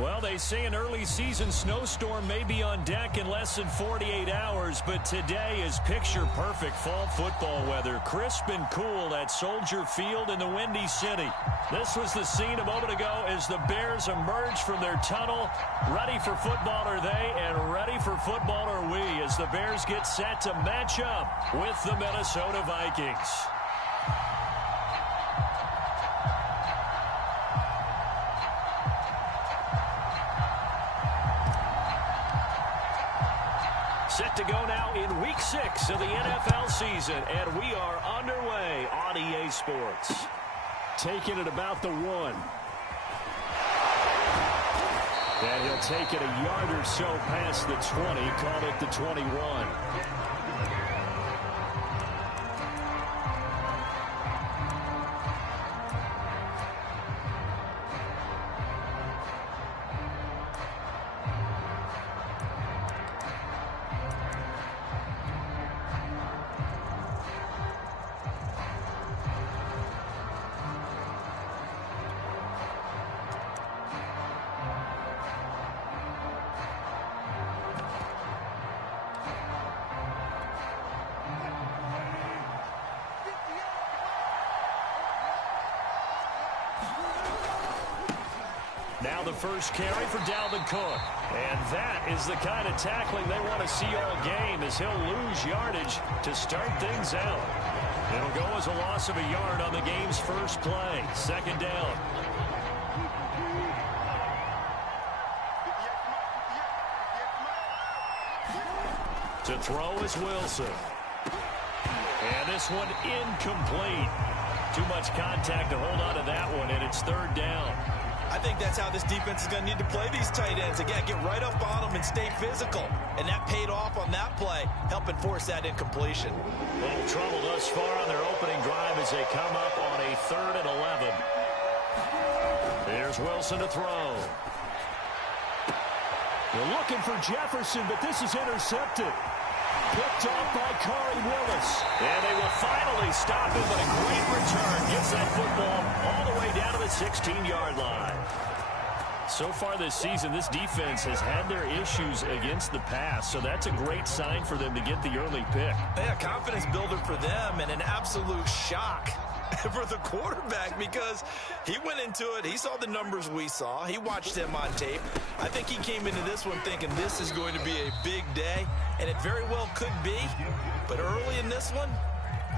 Well, they say an early season snowstorm may be on deck in less than 48 hours, but today is picture-perfect fall football weather. Crisp and cool at Soldier Field in the Windy City. This was the scene a moment ago as the Bears emerged from their tunnel. Ready for football are they, and ready for football are we as the Bears get set to match up with the Minnesota Vikings. Set to go now in Week 6 of the NFL season, and we are underway on EA Sports. Taking it about the 1. And he'll take it a yard or so past the 20, call it the 21. Now the first carry for Dalvin Cook. And that is the kind of tackling they want to see all game as he'll lose yardage to start things out. It'll go as a loss of a yard on the game's first play. Second down. To throw is Wilson. And this one incomplete. Too much contact to hold on to that one, and it's third down. I think that's how this defense is going to need to play these tight ends. Again, get right up on them and stay physical. And that paid off on that play, helping force that incompletion. Little trouble thus far on their opening drive as they come up on a 3rd and 11. Here's Wilson to throw. They're looking for Jefferson, but this is intercepted. Picked off by Corey Willis. And they will finally stop him, but a great return. Gets that football all the way down to the 16-yard line. So far this season, this defense has had their issues against the pass, so that's a great sign for them to get the early pick. Yeah, confidence builder for them and an absolute shock for the quarterback because he went into it. He saw the numbers we saw. He watched him on tape. I think he came into this one thinking this is going to be a big day, and it very well could be. But early in this one,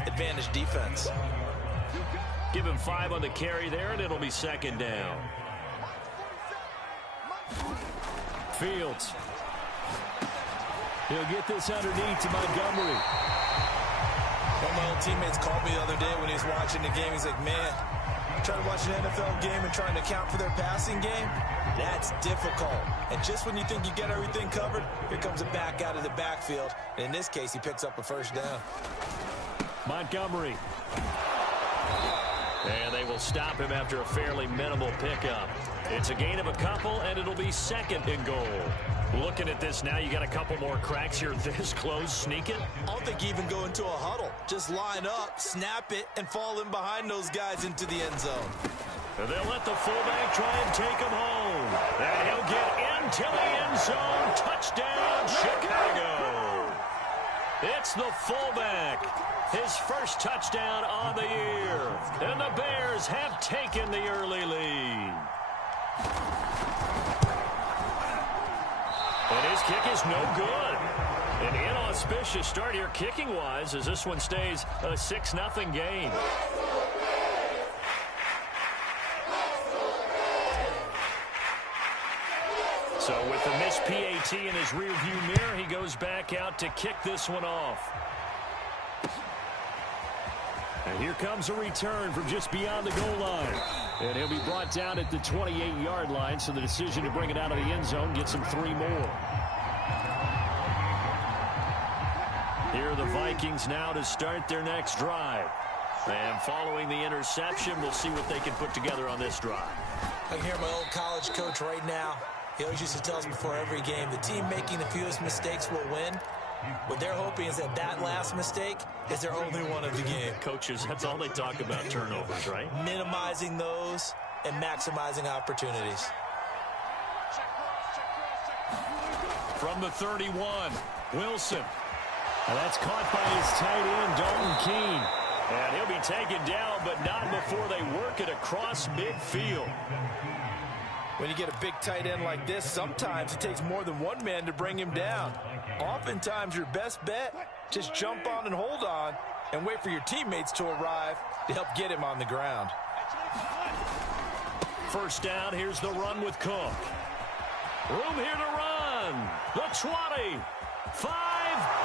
advantage defense. Give him 5 on the carry there, and it'll be second down. Fields. He'll get this underneath to Montgomery. One of my old teammates called me the other day when he was watching the game. He's like, man, trying to watch an NFL game and trying to account for their passing game, that's difficult. And just when you think you get everything covered, here comes a back out of the backfield. And in this case, he picks up a first down. Montgomery. And they will stop him after a fairly minimal pickup. It's a gain of a couple, and it'll be second and goal. Looking at this now, you got a couple more cracks here this close. Sneak it. I don't think you even go into a huddle. Just line up, snap it, and fall in behind those guys into the end zone. And they'll let the fullback try and take him home. And he'll get into the end zone. Touchdown, Chicago. It's the fullback. His first touchdown on the year. And the Bears have taken the early lead. And his kick is no good. An inauspicious start here kicking-wise as this one stays a 6-0 game. So with the missed PAT in his rearview mirror, he goes back out to kick this one off. And here comes a return from just beyond the goal line. And he'll be brought down at the 28-yard line, so the decision to bring it out of the end zone gets him 3 more. Here are the Vikings now to start their next drive. And following the interception, we'll see what they can put together on this drive. I can hear my old college coach right now. He always used to tell us before every game, the team making the fewest mistakes will win. What they're hoping is that that last mistake is their only one of the game. Coaches, that's all they talk about, turnovers, right? Minimizing those and maximizing opportunities. From the 31, Wilson. And that's caught by his tight end, Dalton Keene. And he'll be taken down, but not before they work it across midfield. When you get a big tight end like this, sometimes it takes more than one man to bring him down. Oftentimes, your best bet, just jump on and hold on and wait for your teammates to arrive to help get him on the ground. First down, here's the run with Cook. Room here to run. The 20. 5,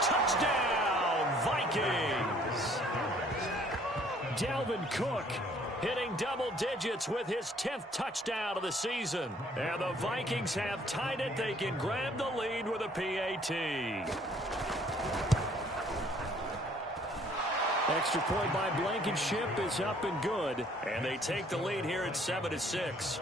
touchdown, Vikings. Dalvin Cook hitting double digits with his 10th touchdown of the season. And the Vikings have tied it. They can grab the lead with a PAT. Extra point by Blankenship is up and good. And they take the lead here at 7-6.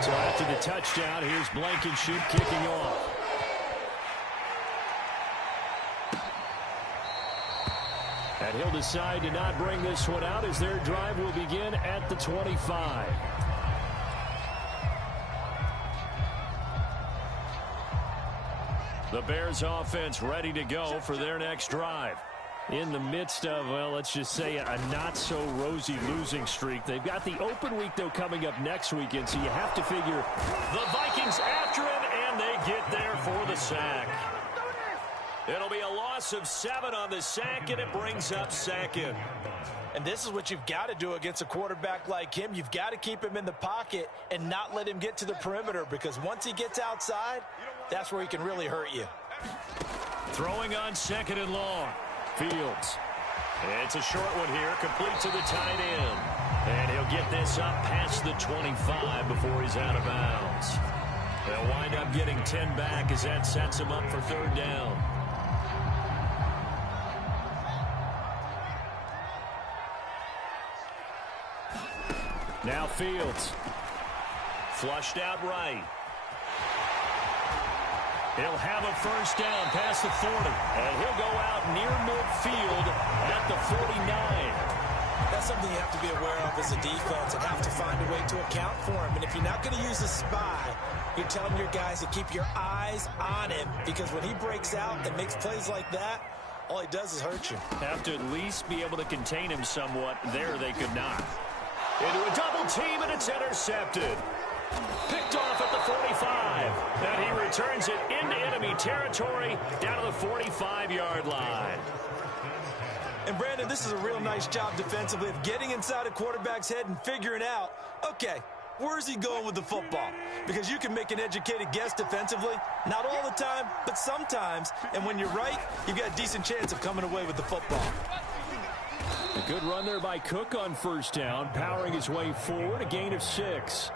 So after the touchdown, here's Blankenship kicking off. And he'll decide to not bring this one out as their drive will begin at the 25. The Bears offense ready to go for their next drive. In the midst of, well, let's just say a not-so-rosy losing streak. They've got the open week, though, coming up next weekend, so you have to figure the Vikings after him, and they get there for the sack. It'll be a loss of 7 on the sack, and it brings up second. And this is what you've got to do against a quarterback like him. You've got to keep him in the pocket and not let him get to the perimeter, because once he gets outside, that's where he can really hurt you. Throwing on second and long. Fields. It's a short one here, complete to the tight end. And he'll get this up past the 25 before he's out of bounds. They'll wind up getting 10 back as that sets him up for third down. Now Fields. Flushed out right. He'll have a first down past the 40. And he'll go out near midfield at the 49. That's something you have to be aware of as a defense and have to find a way to account for him. And if you're not going to use a spy, you're telling your guys to keep your eyes on him, because when he breaks out and makes plays like that, all he does is hurt you. Have to at least be able to contain him somewhat. There they could not. Into a double team, and it's intercepted. Picked off at the 45. And he returns it into enemy territory down to the 45-yard line. And, Brandon, this is a real nice job defensively of getting inside a quarterback's head and figuring out, okay, where's he going with the football? Because you can make an educated guess defensively. Not all the time, but sometimes. And when you're right, you've got a decent chance of coming away with the football. A good run there by Cook on first down, powering his way forward, a gain of 6.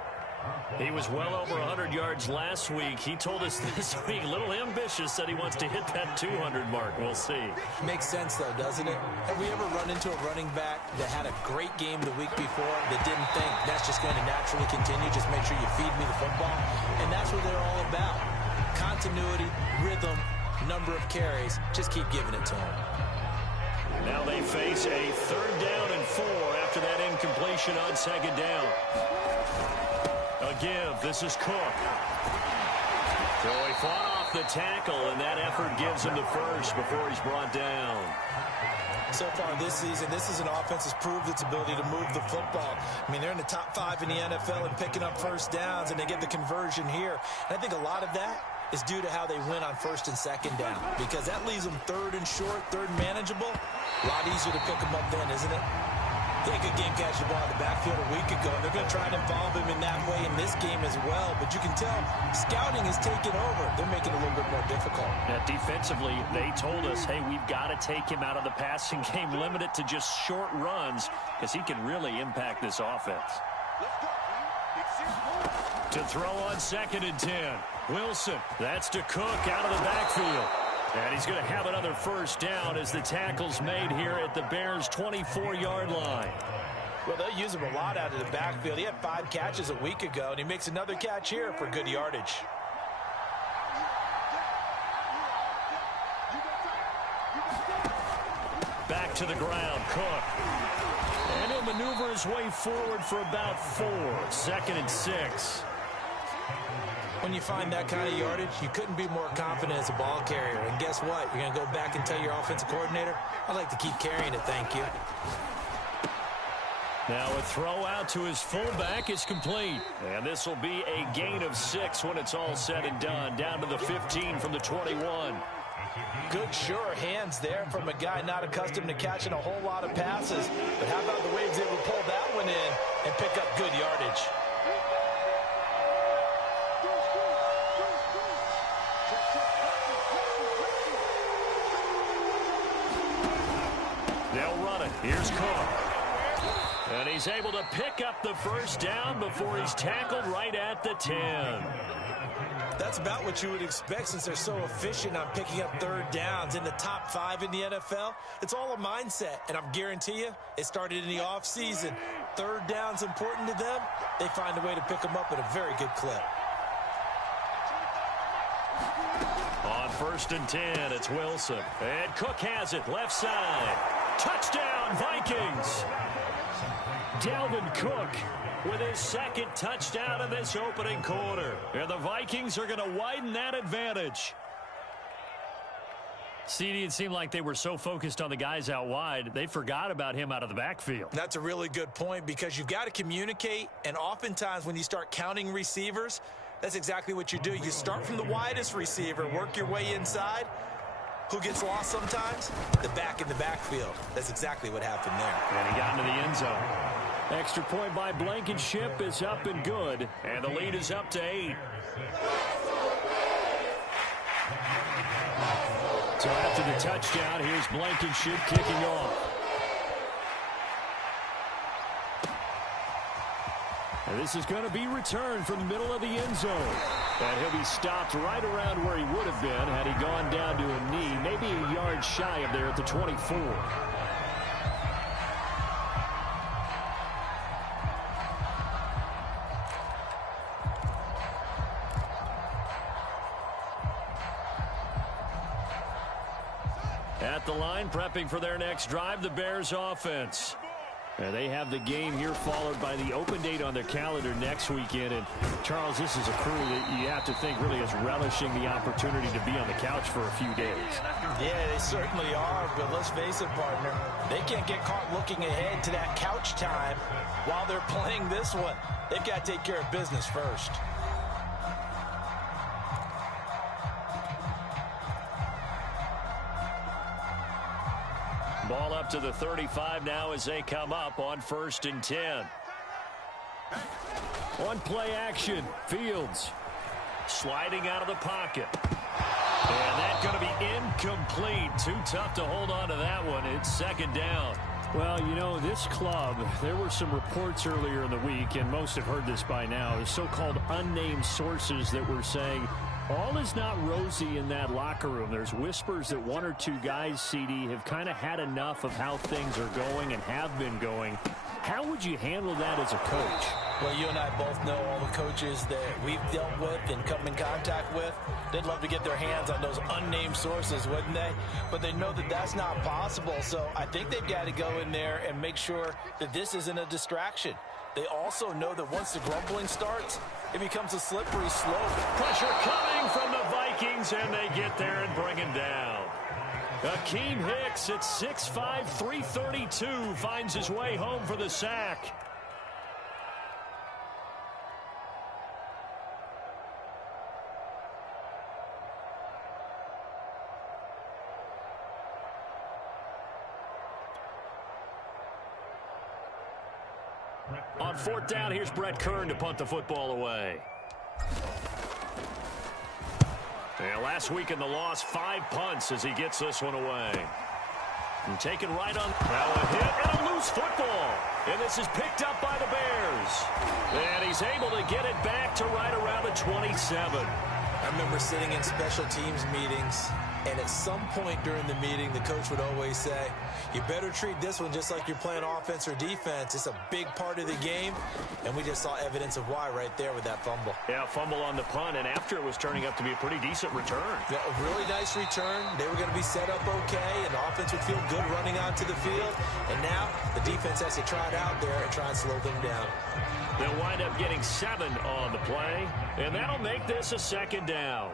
He was well over 100 yards last week. He told us this week, a little ambitious, said he wants to hit that 200 mark. We'll see. Makes sense, though, doesn't it? Have we ever run into a running back that had a great game the week before that didn't think that's just going to naturally continue? Just make sure you feed me the football. And that's what they're all about. Continuity, rhythm, number of carries. Just keep giving it to them. Now they face a third down and 4 after that incompletion on second down. A give. This is Cook. So he fought off the tackle, and that effort gives him the first before he's brought down. So far this season, this is an offense that's proved its ability to move the football. I mean, they're in the top 5 in the NFL and picking up first downs, and they get the conversion here. And I think a lot of that is due to how they win on first and second down, because that leaves them third and short, third and manageable. A lot easier to pick them up then, isn't it? They had a good game catching the ball in the backfield a week ago. They're going to try and involve him in that way in this game as well. But you can tell scouting is taking over. They're making it a little bit more difficult. Now, defensively, they told us, hey, we've got to take him out of the passing game, limit it to just short runs, because he can really impact this offense. To throw on second and 10. Wilson, that's to Cook out of the backfield. And he's going to have another first down as the tackle's made here at the Bears' 24-yard line. Well, they'll use him a lot out of the backfield. He had 5 catches a week ago, and he makes another catch here for good yardage. Back to the ground, Cook. And he'll maneuver his way forward for about 4. 2nd and 6. When you find that kind of yardage, you couldn't be more confident as a ball carrier. And guess what? You're going to go back and tell your offensive coordinator, I'd like to keep carrying it, thank you. Now a throw out to his fullback is complete. And this will be a gain of 6 when it's all said and done. Down to the 15 from the 21. Good, sure hands there from a guy not accustomed to catching a whole lot of passes. But how about the way he was able to pull that one in and pick up good yardage? They'll run it. Here's Cook. And he's able to pick up the first down before he's tackled right at the 10. That's about what you would expect since they're so efficient on picking up 3rd downs in the top 5 in the NFL. It's all a mindset, and I'm guarantee you it started in the offseason. 3rd down's important to them. They find a way to pick them up at a very good clip. On 1st and 10, it's Wilson. And Cook has it, left side. Touchdown, Vikings! Dalvin Cook with his 2nd touchdown in this opening quarter. And the Vikings are going to widen that advantage. CD, it seemed like they were so focused on the guys out wide, they forgot about him out of the backfield. That's a really good point because you've got to communicate, and oftentimes when you start counting receivers, that's exactly what you do. You start from the widest receiver, work your way inside. Who gets lost sometimes? The back in the backfield. That's exactly what happened there. And he got into the end zone. Extra point by Blankenship is up and good. And the lead is up to 8. So after the touchdown, here's Blankenship kicking off. And this is going to be returned from the middle of the end zone. And he'll be stopped right around where he would have been had he gone down to a knee, maybe a yard shy of there at the 24. At the line, prepping for their next drive, the Bears offense. And they have the game here followed by the open date on their calendar next weekend. And, Charles, this is a crew that you have to think really is relishing the opportunity to be on the couch for a few days. Yeah, they certainly are. But let's face it, partner, they can't get caught looking ahead to that couch time while they're playing this one. They've got to take care of business first. Ball up to the 35 now as they come up on 1st and 10. On play action, Fields sliding out of the pocket. And that's going to be incomplete. Too tough to hold on to that one. It's 2nd down. Well, you know, this club, there were some reports earlier in the week, and most have heard this by now, the so-called unnamed sources that were saying all is not rosy in that locker room. There's whispers that 1 or 2 guys, CD, have kind of had enough of how things are going and have been going. How would you handle that as a coach? Well, you and I both know all the coaches that we've dealt with and come in contact with. They'd love to get their hands on those unnamed sources, wouldn't they? But they know that that's not possible, so I think they've got to go in there and make sure that this isn't a distraction. They also know that once the grumbling starts, it becomes a slippery slope. Pressure coming from the Vikings, and they get there and bring him down. Akeem Hicks at 6'5", 332 finds his way home for the sack. On 4th down, here's Brett Kern to punt the football away. Yeah, last week in the loss, 5 punts as he gets this one away. And taken right on. Now a hit and a loose football. And this is picked up by the Bears. And he's able to get it back to right around the 27. I remember sitting in special teams meetings, And at some point during the meeting, the coach would always say, you better treat this one just like you're playing offense or defense. It's a big part of the game, and we just saw evidence of why right there with that fumble. Yeah, fumble on the punt, and after it was turning up to be a pretty decent return. Yeah, a really nice return. They were going to be set up okay, and the offense would feel good running onto the field. And now the defense has to try it out there and try and slow them down. They'll wind up getting 7 on the play, and that'll make this a second down.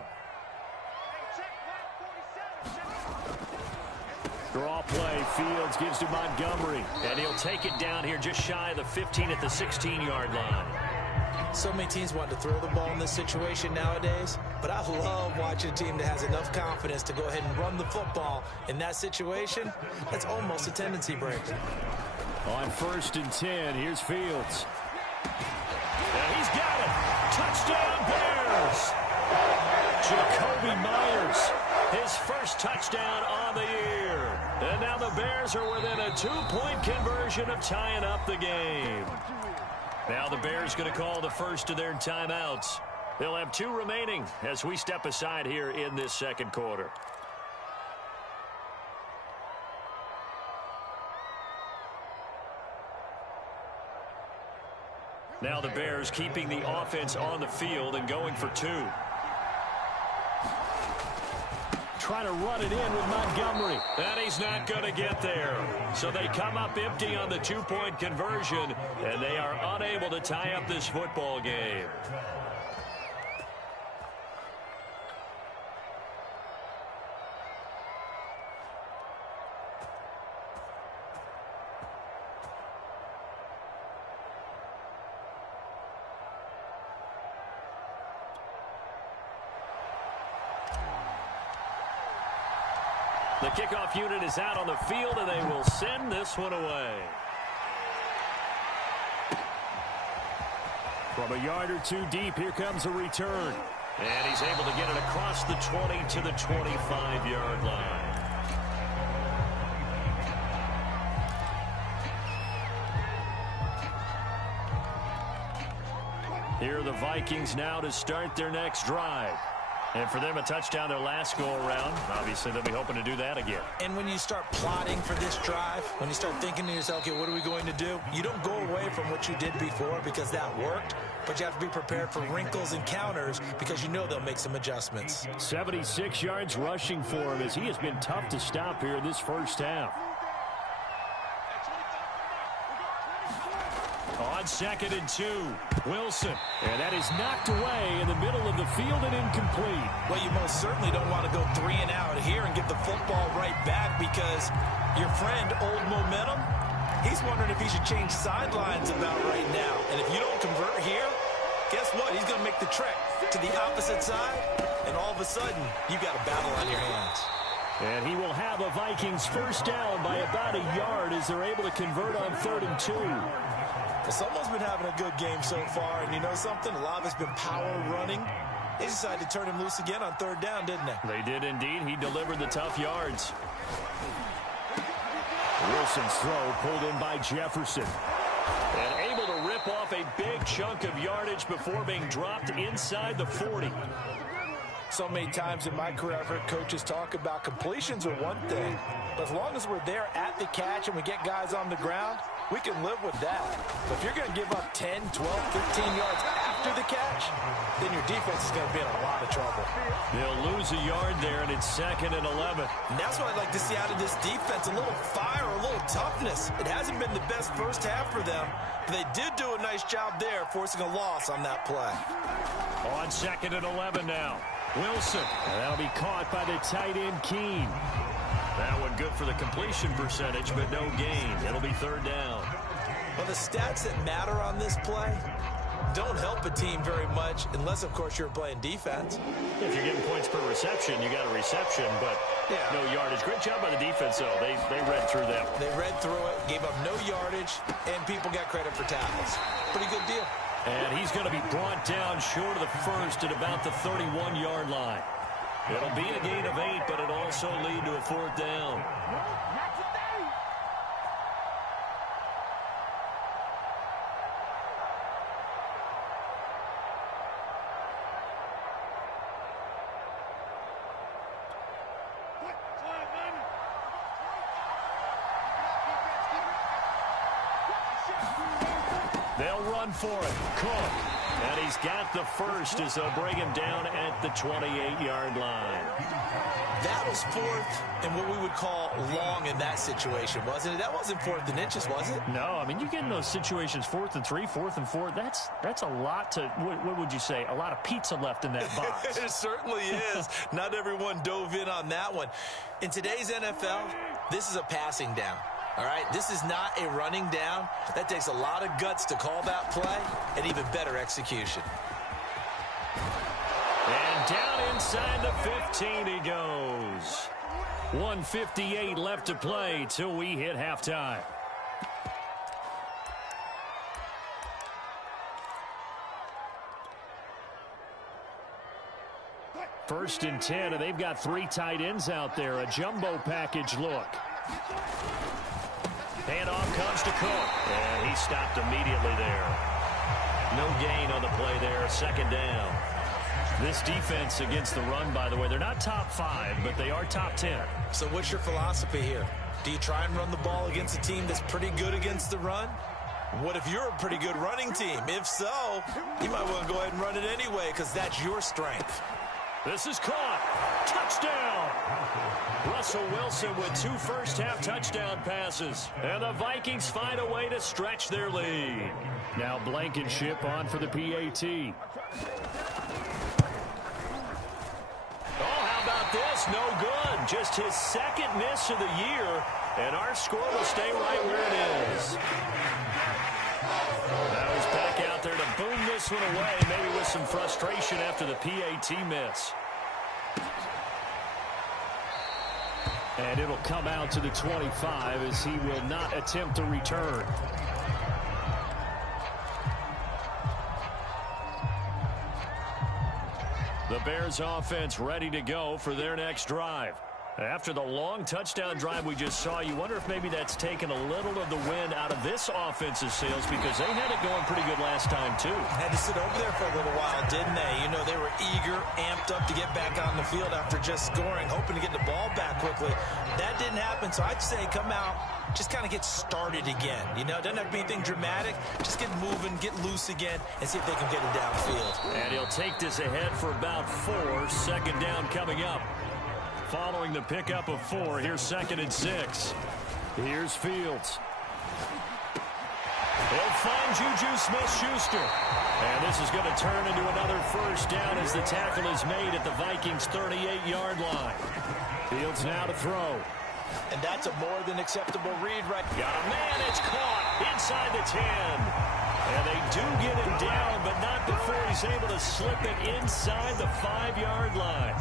Draw play, Fields gives to Montgomery, and he'll take it down here just shy of the 15 at the 16-yard line. So many teams want to throw the ball in this situation nowadays, but I love watching a team that has enough confidence to go ahead and run the football. In that situation, that's almost a tendency breaker. On 1st and 10, here's Fields. And he's got it. Touchdown, Bears. Jacoby Myers, his first touchdown on the year. And now the Bears are within a 2-point conversion of tying up the game. Now the Bears going to call the first of their timeouts. They'll have 2 remaining as we step aside here in this second quarter. Now the Bears keeping the offense on the field and going for 2. Trying to run it in with Montgomery. And he's not going to get there. So they come up empty on the 2-point conversion, and they are unable to tie up this football game. The kickoff unit is out on the field, and they will send this one away. From a yard or 2 deep, here comes a return. And he's able to get it across the 20 to the 25-yard line. Here are the Vikings now to start their next drive. And for them, a touchdown their last go-around. Obviously, they'll be hoping to do that again. And when you start plotting for this drive, when you start thinking to yourself, okay, what are we going to do? You don't go away from what you did before because that worked, but you have to be prepared for wrinkles and counters because you know they'll make some adjustments. 76 yards rushing for him as he has been tough to stop here in this first half. On 2nd and 2, Wilson. And that is knocked away in the middle of the field and incomplete. Well, you most certainly don't want to go 3 and out here and get the football right back because your friend, Old Momentum, he's wondering if he should change sidelines about right now. And if you don't convert here, guess what? He's going to make the trek to the opposite side, and all of a sudden, you got a battle on your hands. And he will have a Vikings first down by about a yard as they're able to convert on 3rd and 2. Well, someone's been having a good game so far, and you know something? A lot of it's been power running. They decided to turn him loose again on 3rd down, didn't they? They did indeed. He delivered the tough yards. Wilson's throw pulled in by Jefferson. And able to rip off a big chunk of yardage before being dropped inside the 40. So many times in my career, I've heard coaches talk about completions are one thing, but as long as we're there at the catch and we get guys on the ground, we can live with that. But if you're going to give up 10, 12, 15 yards after the catch, then your defense is going to be in a lot of trouble. They'll lose a yard there, and it's 2nd and 11. And that's what I'd like to see out of this defense, a little fire, a little toughness. It hasn't been the best first half for them, but they did do a nice job there, forcing a loss on that play. On 2nd and 11 now. Wilson. And that'll be caught by the tight end, Keene. That one good for the completion percentage, but no gain. It'll be 3rd down. Well, the stats that matter on this play don't help a team very much unless, of course, you're playing defense. If you're getting points per reception, you got a reception, but no yardage. Great job by the defense, though. They read through that. They read through it, gave up no yardage, and people got credit for tackles. Pretty good deal. And he's going to be brought down short of the first at about the 31-yard line. It'll be a gain of 8, but it'll also lead to a 4th down. They'll run for it. Cook. And he's got the first as they'll bring him down at the 28-yard line. That was fourth and what we would call long in that situation, wasn't it? That wasn't 4th and inches, was it? No, I mean, you get in those situations, 4th and 3, 4th and 4. That's a lot to, what would you say, a lot of pizza left in that box. It certainly is. Not everyone dove in on that one. In today's NFL, this is a passing down. All right, this is not a running down. That takes a lot of guts to call that play and even better execution. And down inside the 15 he goes. 1:58 left to play till we hit halftime. First and 10, and they've got 3 tight ends out there. A jumbo package look. Handoff comes to Cook, and he stopped immediately there. No gain on the play there, second down. This defense against the run, by the way, they're not top 5, but they are top 10. So what's your philosophy here? Do you try and run the ball against a team that's pretty good against the run? What if you're a pretty good running team? If so, you might want to go ahead and run it anyway because that's your strength. This is caught. Touchdown. Russell Wilson with 2 first-half touchdown passes. And the Vikings find a way to stretch their lead. Now Blankenship on for the PAT. Oh, how about this? No good. Just his second miss of the year. And our score will stay right where it is. Now he's back out there to boom this one away, maybe with some frustration after the PAT miss. And it'll come out to the 25 as he will not attempt to return. The Bears offense ready to go for their next drive. After the long touchdown drive we just saw, you wonder if maybe that's taken a little of the wind out of this offense's sails because they had it going pretty good last time, too. Had to sit over there for a little while, didn't they? You know, they were eager, amped up to get back on the field after just scoring, hoping to get the ball back quickly. That didn't happen, so I'd say come out, just kind of get started again. You know, it doesn't have to be anything dramatic. Just get moving, get loose again, and see if they can get it downfield. And he'll take this ahead for about 4. Second down coming up. Following the pickup of 4, here's 2nd and 6. Here's Fields. He'll find Juju Smith-Schuster. And this is going to turn into another first down as the tackle is made at the Vikings' 38-yard line. Fields now to throw. And that's a more than acceptable read right. Got a man, it's caught inside the 10. And they do get him down, but not before he's able to slip it inside the 5-yard line.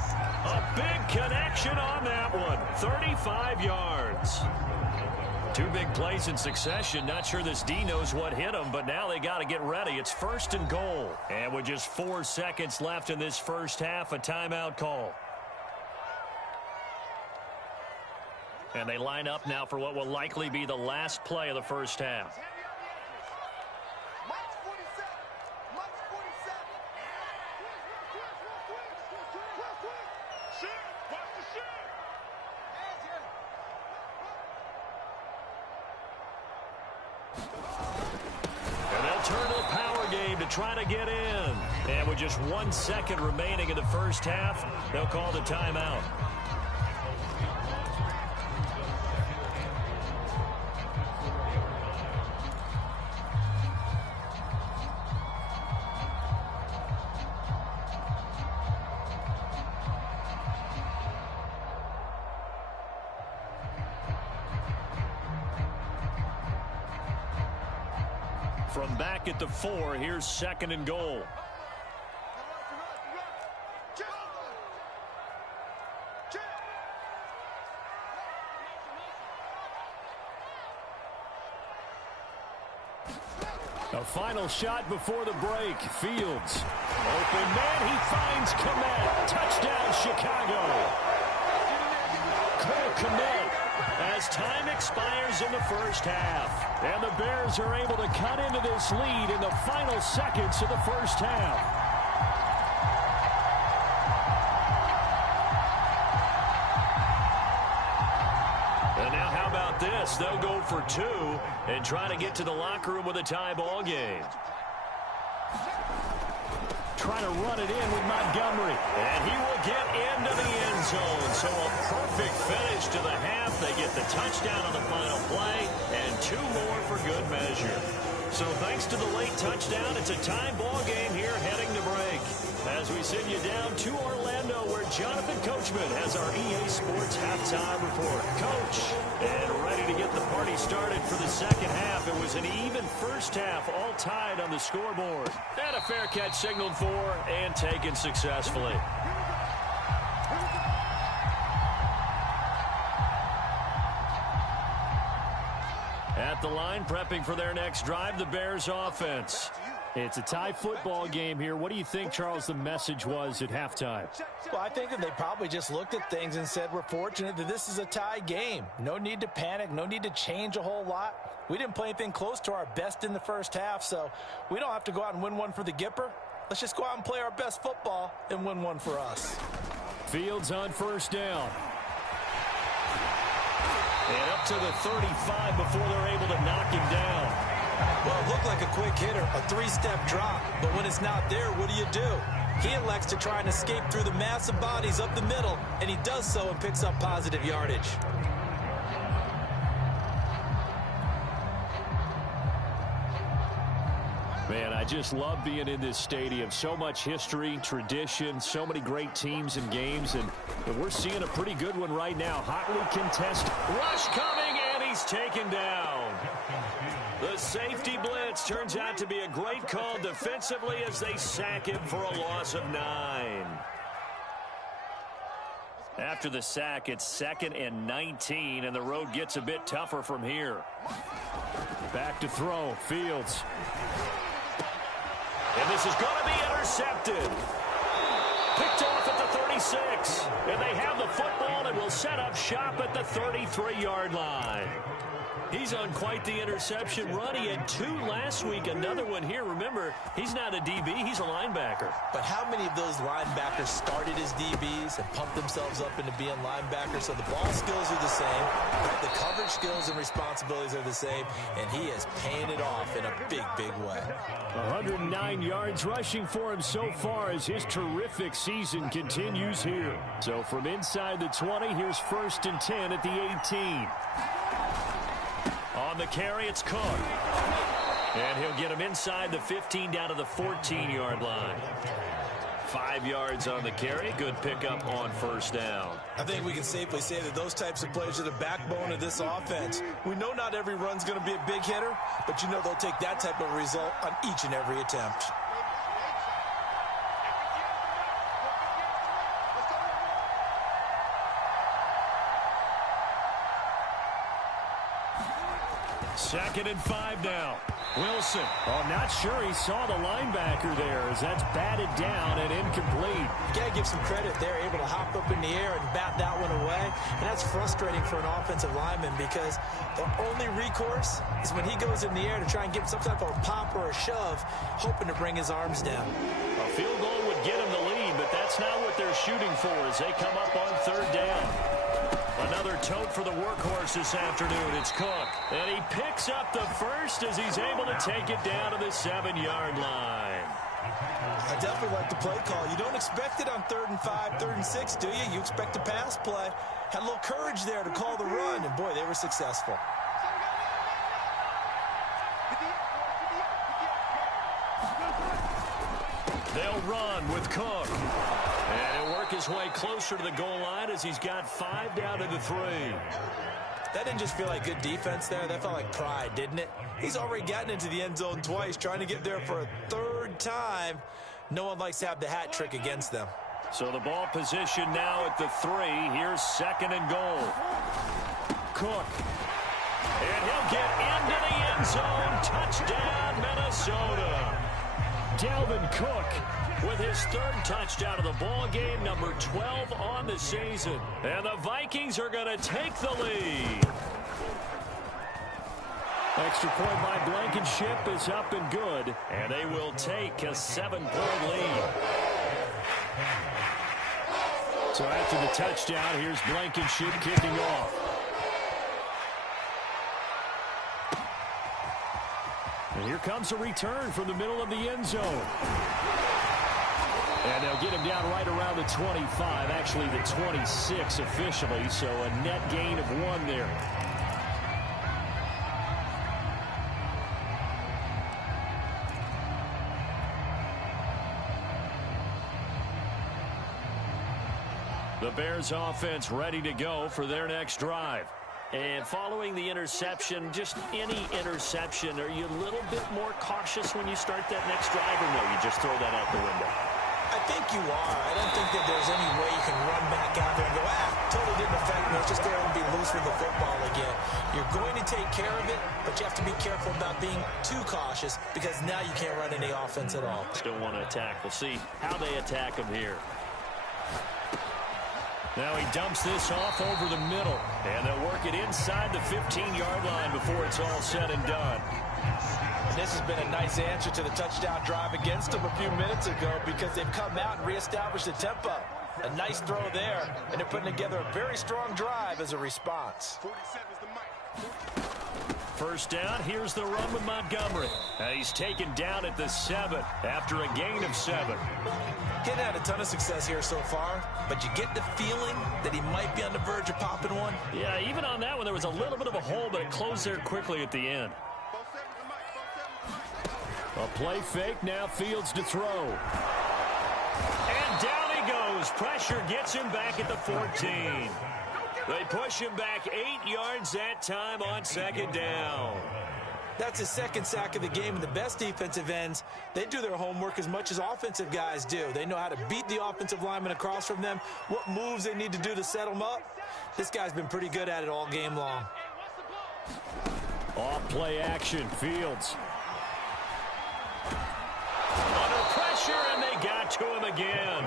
A big connection on that one. 35 yards. 2 big plays in succession. Not sure this D knows what hit him, but now they got to get ready. It's 1st and goal. And with just 4 seconds left in this first half, a timeout call. And they line up now for what will likely be the last play of the first half. And they'll turn to the power game to try to get in. And with just 1 second remaining in the first half, they'll call the timeout. From back at the 4, here's 2nd and goal. A final shot before the break. Fields. Open man, he finds Kmet. Touchdown, Chicago. Cole Kmet as time expires in the first half. And the Bears are able to cut into this lead in the final seconds of the first half. And now how about this. They'll go for 2 and try to get to the locker room with a tie ball game. Trying to run it in with Montgomery. And he will get into the end zone. So a perfect finish to the half. They get the touchdown on the final play and 2 more for good measure. So thanks to the late touchdown, it's a tie ball game here heading to break. As we send you down to Orlando, where Jonathan Coachman has our EA Sports halftime report. Coach, and ready to get the party started for the second half. It was an even first half, all tied on the scoreboard. And a fair catch signaled for and taken successfully. At the line, prepping for their next drive, the Bears offense. It's a tie football game here. What do you think, Charles, the message was at halftime? Well, I think that they probably just looked at things and said, we're fortunate that this is a tie game. No need to panic. No need to change a whole lot. We didn't play anything close to our best in the first half, so we don't have to go out and win one for the Gipper. Let's just go out and play our best football and win one for us. Fields on first down. And up to the 35 before they're able to knock him down. Well, it looked like a quick hitter, a 3-step drop. But when it's not there, what do? He elects to try and escape through the massive bodies up the middle, and he does so and picks up positive yardage. Man, I just love being in this stadium. So much history, tradition, so many great teams and games, and we're seeing a pretty good one right now. Hotly contested. Rush coming, and he's taken down. The safety blitz turns out to be a great call defensively as they sack him for a loss of 9. After the sack, it's 2nd and 19, and the road gets a bit tougher from here. Back to throw, Fields. And this is going to be intercepted. Picked off at the 36. And they have the football and will set up shop at the 33-yard line. He's on quite the interception run. He had 2 last week, another one here. Remember, he's not a DB, he's a linebacker. But how many of those linebackers started as DBs and pumped themselves up into being linebackers? So the ball skills are the same, right? The coverage skills and responsibilities are the same, and he is paying it off in a big, big way. 109 yards rushing for him so far as his terrific season continues here. So from inside the 20, here's 1st and 10 at the 18. On the carry, it's Cook. And he'll get him inside the 15 down to the 14-yard line. 5 yards on the carry. Good pickup on first down. I think we can safely say that those types of plays are the backbone of this offense. We know not every run's going to be a big hitter, but you know they'll take that type of result on each and every attempt. Second and 5 now. Wilson. Oh, not sure he saw the linebacker there as that's batted down and incomplete. You got to give some credit. They're able to hop up in the air and bat that one away. And that's frustrating for an offensive lineman because the only recourse is when he goes in the air to try and give some type of a pop or a shove, hoping to bring his arms down. A field goal would get him the lead, but that's not what they're shooting for as they come up on 3rd down. Another tote for the workhorse this afternoon. It's Cook. And he picks up the first as he's able to take it down to the 7-yard line. I definitely like the play call. You don't expect it on 3rd and 5, 3rd and 6, do you? You expect a pass play. Had a little courage there to call the run, and boy, they were successful. They'll run with Cook. And he'll work his way closer to the goal line as he's got 5 down to the 3. That didn't just feel like good defense there. That felt like pride, didn't it? He's already gotten into the end zone twice, trying to get there for a 3rd time. No one likes to have the hat trick against them. So the ball position now at the 3. Here's 2nd and goal. Cook. And he'll get into the end zone. Touchdown, Minnesota. Dalvin Cook with his 3rd touchdown of the ball game, number 12 on the season. And the Vikings are going to take the lead. Extra point by Blankenship is up and good, and they will take a 7-point lead. So after the touchdown, here's Blankenship kicking off. comes a return from the middle of the end zone. And they'll get him down right around the 25, actually the 26 officially, so a net gain of 1 there. The Bears offense ready to go for their next drive. And following the interception, just any interception, are you a little bit more cautious when you start that next drive, or no, you just throw that out the window? I think you are. I don't think that there's any way you can run back out there and go, totally didn't affect me. Let's just go ahead and be loose with the football again. You're going to take care of it, but you have to be careful about being too cautious because now you can't run any offense at all. Still want to attack. We'll see how they attack him here. Now he dumps this off over the middle, and they'll work it inside the 15-yard line before it's all said and done. And this has been a nice answer to the touchdown drive against them a few minutes ago because they've come out and reestablished the tempo. A nice throw there, and they're putting together a very strong drive as a response. First down, here's the run with Montgomery. He's taken down at the 7 after a gain of 7. He's had a ton of success here so far, but you get the feeling that he might be on the verge of popping one. Yeah, even on that one, there was a little bit of a hole, but it closed there quickly at the end. A play fake, now Fields to throw. And down he goes. Pressure gets him back at the 14. They push him back 8 yards that time on second down. That's his second sack of the game, and the best defensive ends, they do their homework as much as offensive guys do. They know how to beat the offensive lineman across from them, what moves they need to do to set them up. This guy's been pretty good at it all game long. Off play action, Fields. Under pressure, and they got to him again.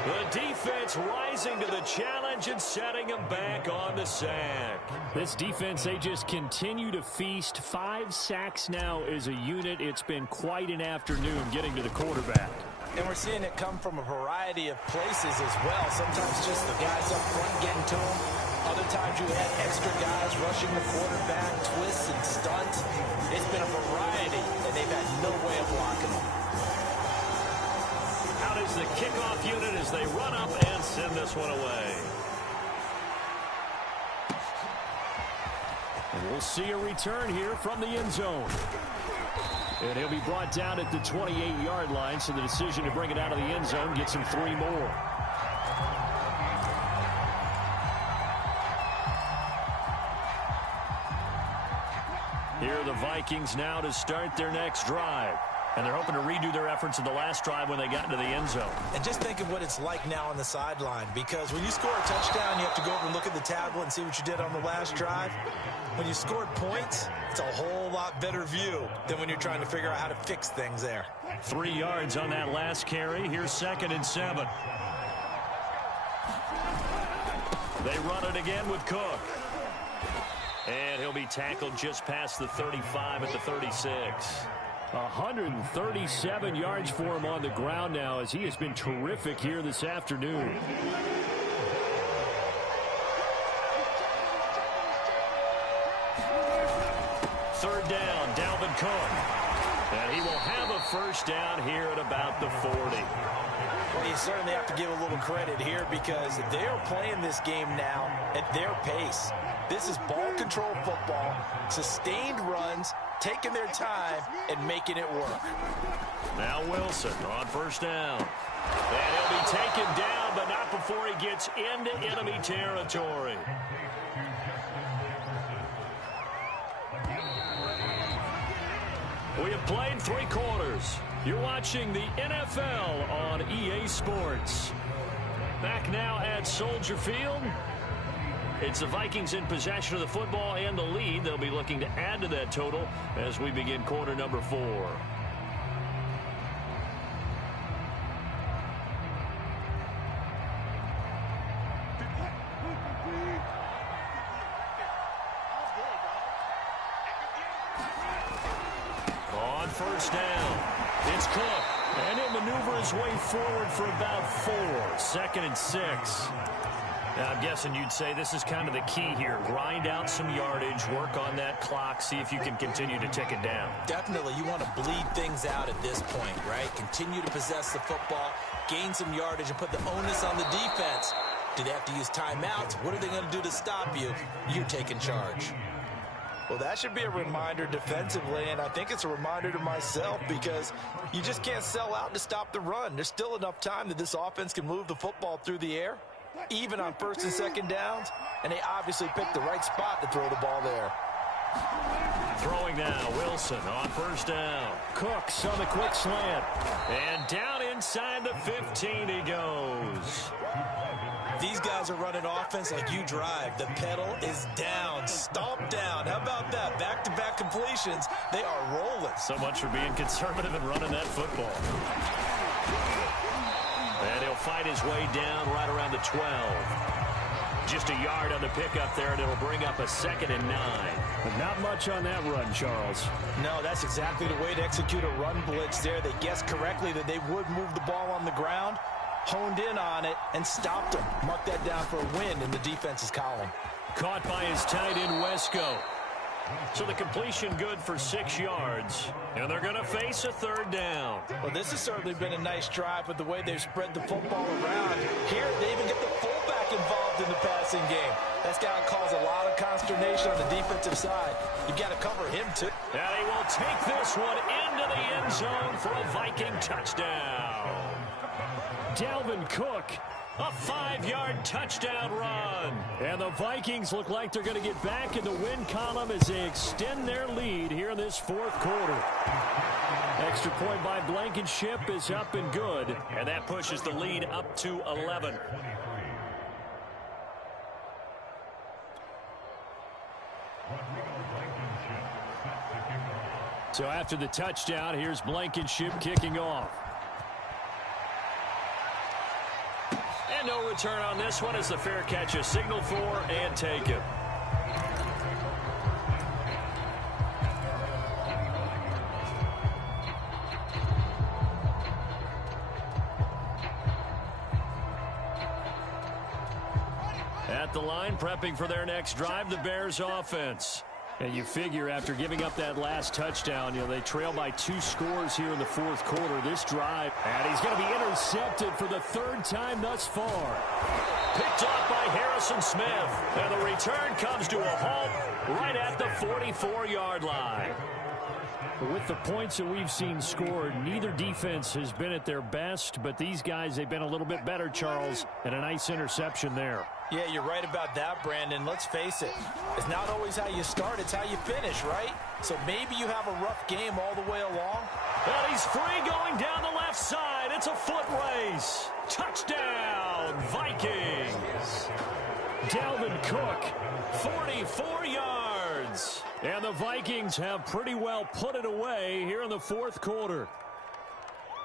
The defense rising to the challenge and setting him back on the sack. This defense, they just continue to feast. 5 sacks now as a unit. It's been quite an afternoon getting to the quarterback. And we're seeing it come from a variety of places as well. Sometimes just the guys up front getting to him. Other times you had extra guys rushing the quarterback, twists and stunts. It's been a variety, and they've had no way of blocking them. Out is the kickoff unit as they run up and send this one away. And we'll see a return here from the end zone. And he'll be brought down at the 28-yard line, so the decision to bring it out of the end zone gets him 3 more. Here are the Vikings now to start their next drive. And they're hoping to redo their efforts in the last drive when they got into the end zone. And just think of what it's like now on the sideline, because when you score a touchdown, you have to go over and look at the tablet and see what you did on the last drive. When you scored points, it's a whole lot better view than when you're trying to figure out how to fix things there. 3 yards on that last carry. Here's 2nd and 7. They run it again with Cook. And he'll be tackled just past the 35 at the 36. 137 yards for him on the ground now as he has been terrific here this afternoon. Third down, Dalvin Cook. And he will have a first down here at about the 40. Well, you certainly have to give a little credit here because they are playing this game now at their pace. This is ball control football, sustained runs, taking their time and making it work. Now Wilson on first down. And he'll be taken down, but not before he gets into enemy territory. We have played 3 quarters. You're watching the NFL on EA Sports. Back now at Soldier Field. It's the Vikings in possession of the football and the lead. They'll be looking to add to that total as we begin quarter number 4. On first down, it's Cook. And he'll maneuver his way forward for about 4. 2nd and 6. I'm guessing you'd say this is kind of the key here. Grind out some yardage, work on that clock, see if you can continue to tick it down. Definitely, you want to bleed things out at this point, right? Continue to possess the football, gain some yardage, and put the onus on the defense. Do they have to use timeouts? What are they going to do to stop you? You're taking charge. Well, that should be a reminder defensively, and I think it's a reminder to myself because you just can't sell out to stop the run. There's still enough time that this offense can move the football through the air, even on first and second downs, and they obviously picked the right spot to throw the ball there. Throwing now, Wilson on first down. Cooks on the quick slant. And down inside the 15 he goes. These guys are running offense like you drive. The pedal is down, stomp down. How about that? Back-to-back completions. They are rolling. So much for being conservative and running that football. And he'll fight his way down right around the 12. Just a yard on the pickup there, and it'll bring up a 2nd and 9. But not much on that run, Charles. No, that's exactly the way to execute a run blitz there. They guessed correctly that they would move the ball on the ground, honed in on it, and stopped them. Mark that down for a win in the defense's column. Caught by his tight end, Wesco. So the completion good for 6 yards, and they're going to face a 3rd down. Well, this has certainly been a nice drive with the way they've spread the football around. Here, they even get the fullback involved in the passing game. That's got to cause a lot of consternation on the defensive side. You've got to cover him, too. And he will take this one into the end zone for a Viking touchdown. Dalvin Cook, a 5-yard touchdown run. And the Vikings look like they're going to get back in the win column as they extend their lead here in this 4th quarter. Extra point by Blankenship is up and good. And that pushes the lead up to 11. So after the touchdown, here's Blankenship kicking off. And no return on this one as the fair catch is signaled for and taken. At the line, prepping for their next drive, the Bears offense. And you figure after giving up that last touchdown, they trail by 2 scores here in the 4th quarter. This drive, and he's going to be intercepted for the 3rd time thus far. Picked off by Harrison Smith. And the return comes to a halt right at the 44-yard line. With the points that we've seen scored, neither defense has been at their best, but these guys, they've been a little bit better, Charles, and a nice interception there. Yeah, you're right about that, Brandon. Let's face it. It's not always how you start, it's how you finish, right? So maybe you have a rough game all the way along. Well, he's free going down the left side. It's a foot race. Touchdown, Vikings. Dalvin Cook, 44 yards. And the Vikings have pretty well put it away here in the 4th quarter.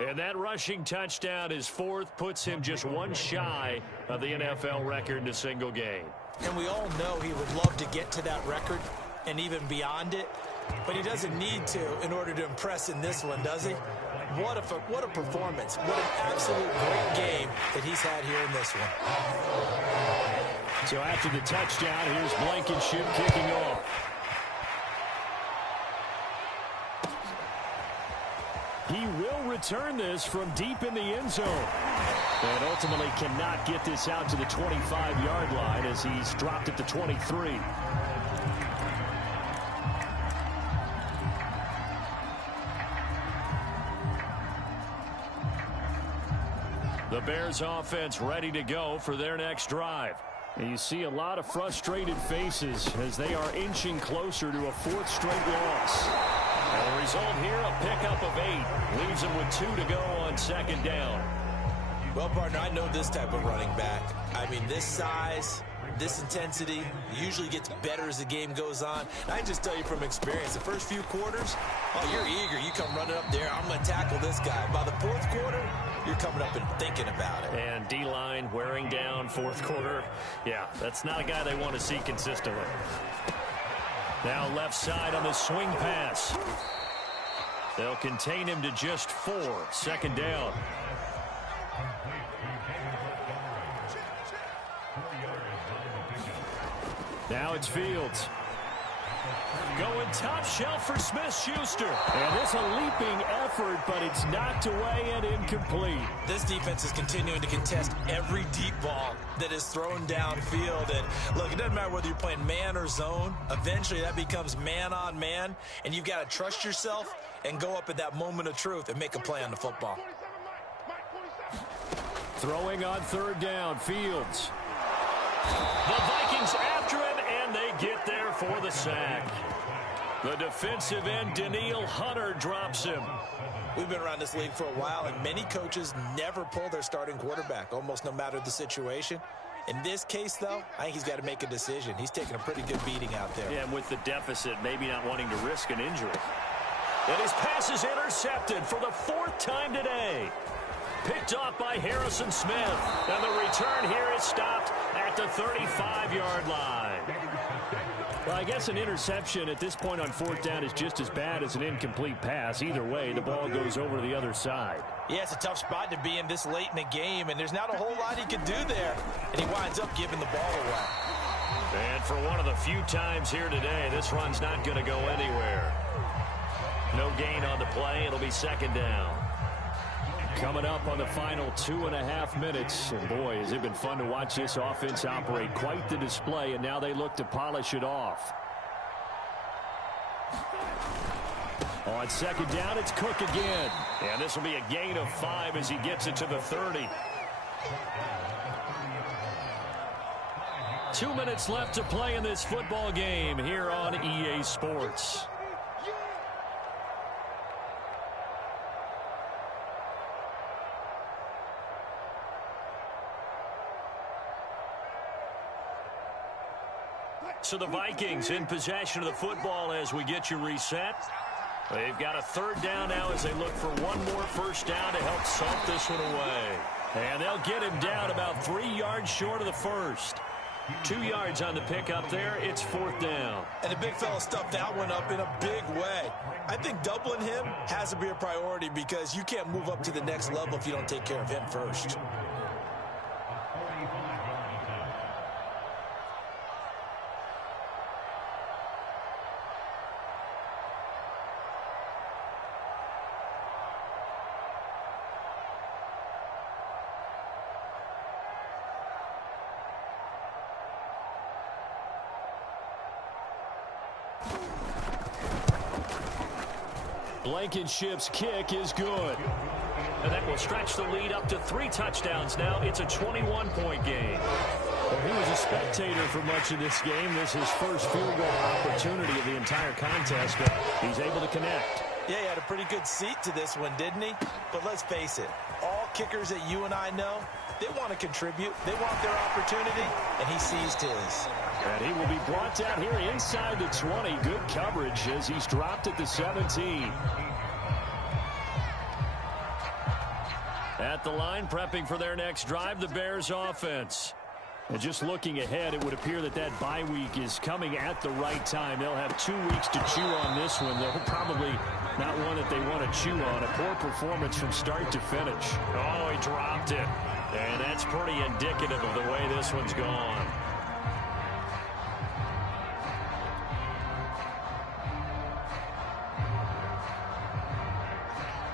And that rushing touchdown, his 4th, puts him just 1 shy of the NFL record in a single game. And we all know he would love to get to that record and even beyond it, but he doesn't need to in order to impress in this one, does he? What a performance. What an absolute great game that he's had here in this one. So after the touchdown, here's Blankenship kicking off. He will return this from deep in the end zone. And ultimately cannot get this out to the 25-yard line as he's dropped at the 23. The Bears offense ready to go for their next drive. And you see a lot of frustrated faces as they are inching closer to a 4th straight loss. And the result here, a pickup of 8. Leaves them with 2 to go on 2nd down. Well, partner, I know this type of running back. I mean, this size, this intensity usually gets better as the game goes on. And I can just tell you from experience, the first few quarters, oh, you're eager. You come running up there, I'm going to tackle this guy. By the 4th quarter, you're coming up and thinking about it. And D-line wearing down 4th quarter. Yeah, that's not a guy they want to see consistently. Now left side on the swing pass. They'll contain him to just 4. 2nd down. Now it's Fields. Going top shelf for Smith-Schuster. And this a leaping effort, but it's knocked away and incomplete. This defense is continuing to contest every deep ball that is thrown downfield. And look, it doesn't matter whether you're playing man or zone. Eventually that becomes man on man, and you've got to trust yourself and go up at that moment of truth and make a play on the football. Throwing on third down, Fields. The Vikings after him, and they get there for the sack. The defensive end, Danielle Hunter, drops him. We've been around this league for a while, and many coaches never pull their starting quarterback, almost no matter the situation. In this case, though, I think he's got to make a decision. He's taking a pretty good beating out there. Yeah, and with the deficit, maybe not wanting to risk an injury. And his pass is intercepted for the fourth time today. Picked off by Harrison Smith. And the return here is stopped at the 35-yard line. Well, I guess an interception at this point on fourth down is just as bad as an incomplete pass. Either way, the ball goes over to the other side. Yeah, it's a tough spot to be in this late in the game, and there's not a whole lot he can do there. And he winds up giving the ball away. And for one of the few times here today, this run's not going to go anywhere. No gain on the play. It'll be second down. Coming up on the final 2.5 minutes. And boy, has it been fun to watch this offense operate. Quite the display, and now they look to polish it off. On second down, it's Cook again. And this will be a gain of 5 as he gets it to the 30. 2 minutes left to play in this football game here on EA Sports. So the Vikings in possession of the football as we get you reset. They've got a third down now as they look for one more first down to help salt this one away. And they'll get him down about 3 yards short of the first. 2 yards on the pickup there. It's fourth down. And the big fella stuffed that one up in a big way. I think doubling him has to be a priority because you can't move up to the next level if you don't take care of him first. Blankenship's kick is good. And that will stretch the lead up to 3 touchdowns now. It's a 21-point game. Well, he was a spectator for much of this game. This is his first field goal opportunity of the entire contest, but he's able to connect. Yeah, he had a pretty good seat to this one, didn't he? But let's face it, all kickers that you and I know, they want to contribute. They want their opportunity, and he seized his. And he will be brought down here inside the 20. Good coverage as he's dropped at the 17. At the line, prepping for their next drive, the Bears offense. And just looking ahead, it would appear that that bye week is coming at the right time. They'll have 2 weeks to chew on this one. They'll probably not one that they want to chew on. A poor performance from start to finish. Oh, he dropped it. And that's pretty indicative of the way this one's gone.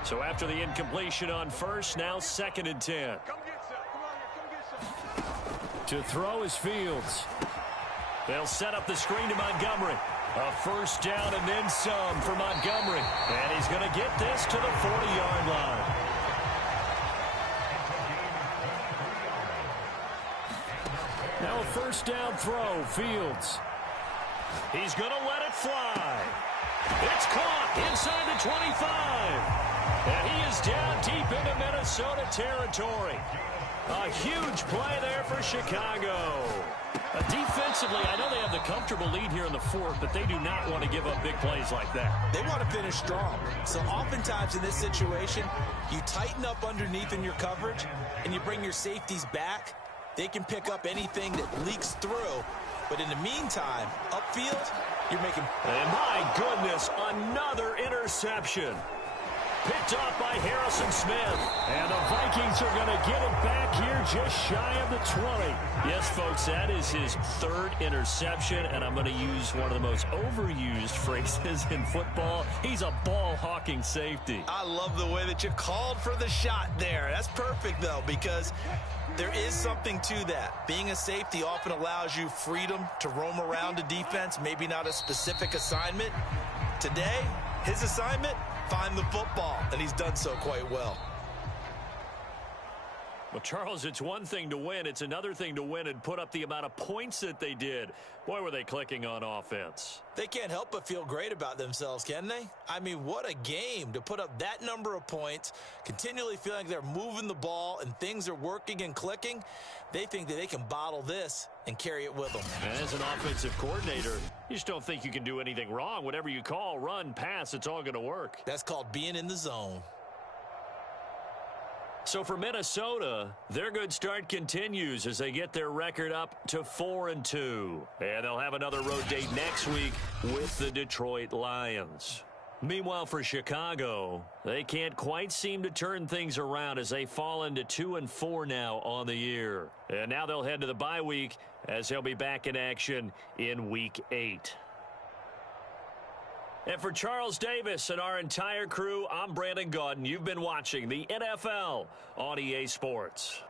So after the incompletion on first, now 2nd and 10. To throw is Fields. They'll set up the screen to Montgomery. A first down and then some for Montgomery. And he's going to get this to the 40-yard line. Now a first down throw, Fields. He's going to let it fly. It's caught inside the 25. And he is down deep into Minnesota territory. A huge play there for Chicago. Defensively, I know they have the comfortable lead here in the fourth, but they do not want to give up big plays like that. They want to finish strong. So oftentimes in this situation, you tighten up underneath in your coverage, and you bring your safeties back. They can pick up anything that leaks through. But in the meantime, upfield, you're making... And my goodness, another interception. Picked off by Harrison Smith. And the Vikings are going to get it back here just shy of the 20. Yes, folks, that is his third interception, and I'm going to use one of the most overused phrases in football. He's a ball-hawking safety. I love the way that you called for the shot there. That's perfect, though, because there is something to that. Being a safety often allows you freedom to roam around a defense, maybe not a specific assignment. Today, his assignment, find the football, and he's done so quite well. Well, Charles, it's one thing to win. It's another thing to win and put up the amount of points that they did. Boy, were they clicking on offense. They can't help but feel great about themselves, can they? I mean, what a game to put up that number of points, continually feeling like they're moving the ball and things are working and clicking. They think that they can bottle this and carry it with them. And as an offensive coordinator, you just don't think you can do anything wrong. Whatever you call, run, pass, it's all going to work. That's called being in the zone. So for Minnesota, their good start continues as they get their record up to 4-2. And they'll have another road date next week with the Detroit Lions. Meanwhile, for Chicago, they can't quite seem to turn things around as they fall into 2-4 now on the year. And now they'll head to the bye week as they'll be back in action in Week 8. And for Charles Davis and our entire crew, I'm Brandon Gaudin. You've been watching the NFL on EA Sports.